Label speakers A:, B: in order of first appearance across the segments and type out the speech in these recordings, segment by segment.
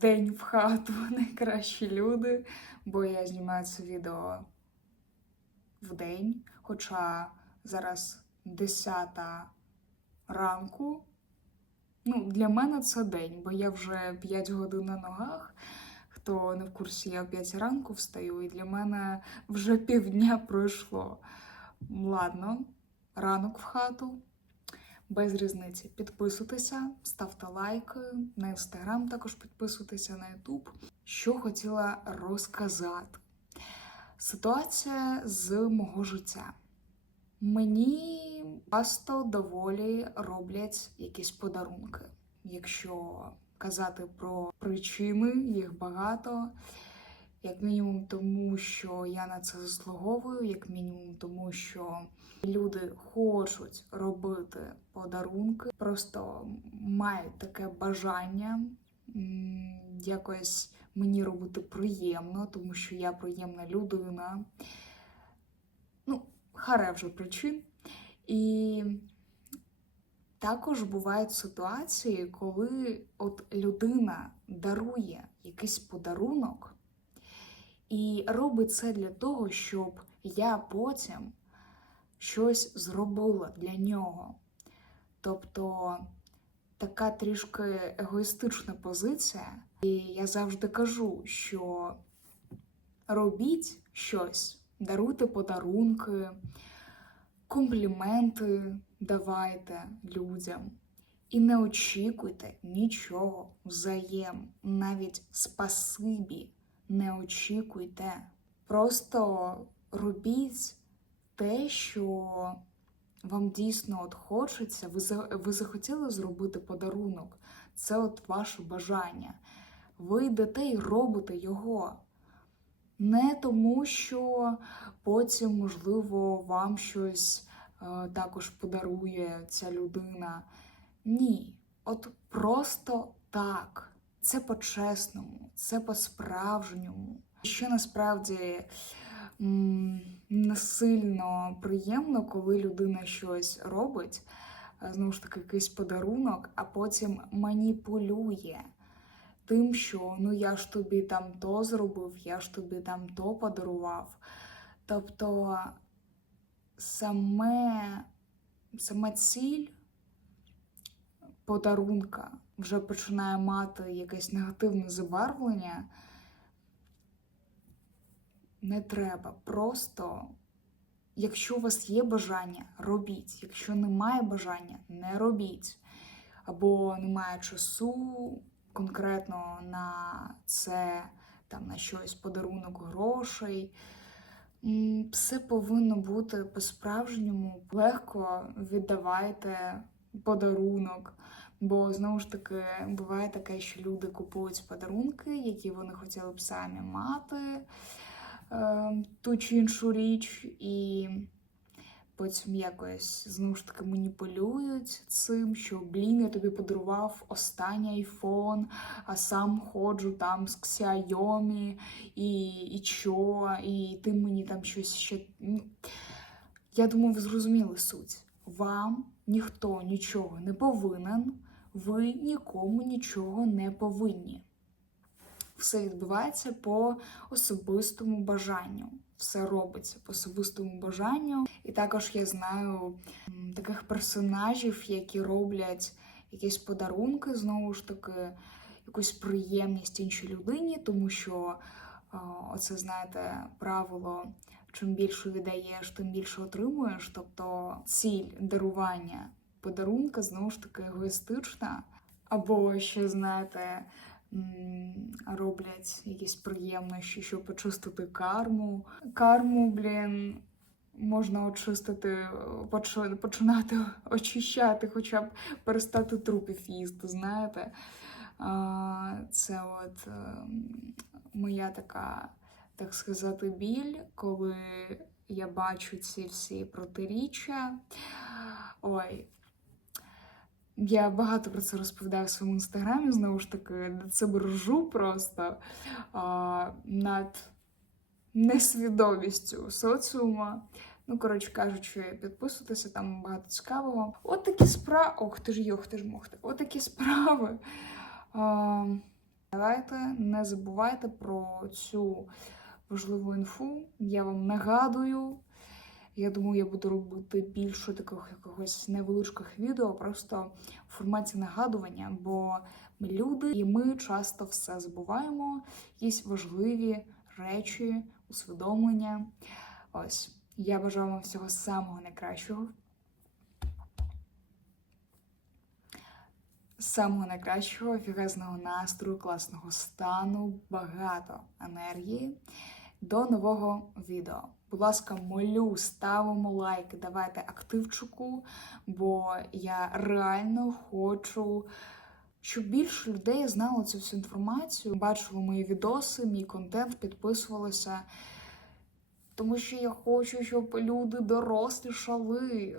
A: день в хату найкращі люди, бо я знімаю це відео в день, хоча зараз 10 ранку. Ну, для мене це день, бо я вже 5 годин на ногах. Хто не в курсі, я о 5 ранку встаю, і для мене вже півдня пройшло. Ладно, ранок в хату. Без різниці. Підписуйтеся, ставте лайки, на інстаграм також підписуйтеся на Ютуб. Що хотіла розказати. Ситуація з мого життя. Мені часто доволі роблять якісь подарунки. Якщо казати про причини, їх багато. Як мінімум, тому що я на це заслуговую, як мінімум, тому що люди хочуть робити подарунки, просто мають таке бажання якось мені робити приємно, тому що я приємна людина. Ну, харе вже причин. І також бувають ситуації, коли от людина дарує якийсь подарунок і робить це для того, щоб я потім щось зробила для нього. Тобто така трішки егоїстична позиція. І я завжди кажу, що робіть щось, даруйте подарунки, компліменти давайте людям. І не очікуйте нічого взаєм, навіть спасибі не очікуйте. Просто робіть те, що вам дійсно от хочеться. Ви, ви захотіли зробити подарунок. Це от ваше бажання. Ви йдете і робите його. Не тому, що потім, можливо, вам щось е, також подарує ця людина. Ні. От просто так. Це по-чесному, це по-справжньому. Ще насправді не сильно приємно, коли людина щось робить, е, знову ж таки, якийсь подарунок, а потім маніпулює тим, що ну я ж тобі там то зробив, я ж тобі там то подарував. Тобто саме, сама ціль подарунка вже починає мати якесь негативне забарвлення. Не треба. Просто, якщо у вас є бажання, робіть. Якщо немає бажання, не робіть. Або немає часу конкретно на це, там, на щось подарунок грошей. Все повинно бути по-справжньому. Легко віддавайте подарунок. Бо знову ж таки буває таке, що люди купують подарунки, які вони хотіли б самі мати е, ту чи іншу річ, і потім якось знову ж таки маніпулюють цим, що блін, я тобі подарував останній айфон, а сам ходжу там з Xiaomi, і, і що, і ти мені там щось ще. Я думаю, ви зрозуміли суть. Вам ніхто нічого не повинен, ви нікому нічого не повинні. Все відбувається по особистому бажанню. Все робиться по особистому бажанню. І також я знаю таких персонажів, які роблять якісь подарунки, знову ж таки, якусь приємність іншій людині, тому що оце, знаєте, правило. Чим більше віддаєш, тим більше отримуєш. Тобто ціль дарування подарунка знову ж таки егоїстична. Або ще, знаєте, роблять якісь приємності, щоб почистити карму. Карму, блін, можна очистити, починати очищати, хоча б перестати трупів їсти, знаєте. Це от ем, моя така, так сказати, біль, коли я бачу ці всі протиріччя. Ой, я багато про це розповідаю в своєму інстаграмі, знову ж таки, над цим ржу просто а, над несвідомістю соціума. Ну, коротше кажучи, підписуйтеся, там багато цікавого. От такі справи. Ох ти ж йох, ти ж мох. От такі справи. А, Давайте не забувайте про цю важливу інфу. Я вам нагадую. Я думаю, я буду робити більше таких якогось невеличких відео, просто в форматі нагадування, бо ми люди, і ми часто все забуваємо. Є важливі речі, усвідомлення. Ось я бажаю вам всього самого найкращого. Самого найкращого, офігезного настрою, класного стану, багато енергії. До нового відео. Будь ласка, молю, ставимо лайки, давайте активчику, бо я реально хочу, щоб більше людей знало цю всю інформацію, бачили мої відоси, мій контент, підписувалися. Тому що я хочу, щоб люди дорослішали,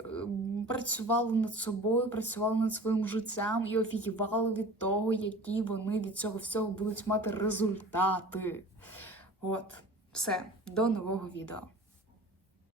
A: працювали над собою, працювали над своїм життям і офігівали від того, які вони від цього всього будуть мати результати. От, все, до нового відео.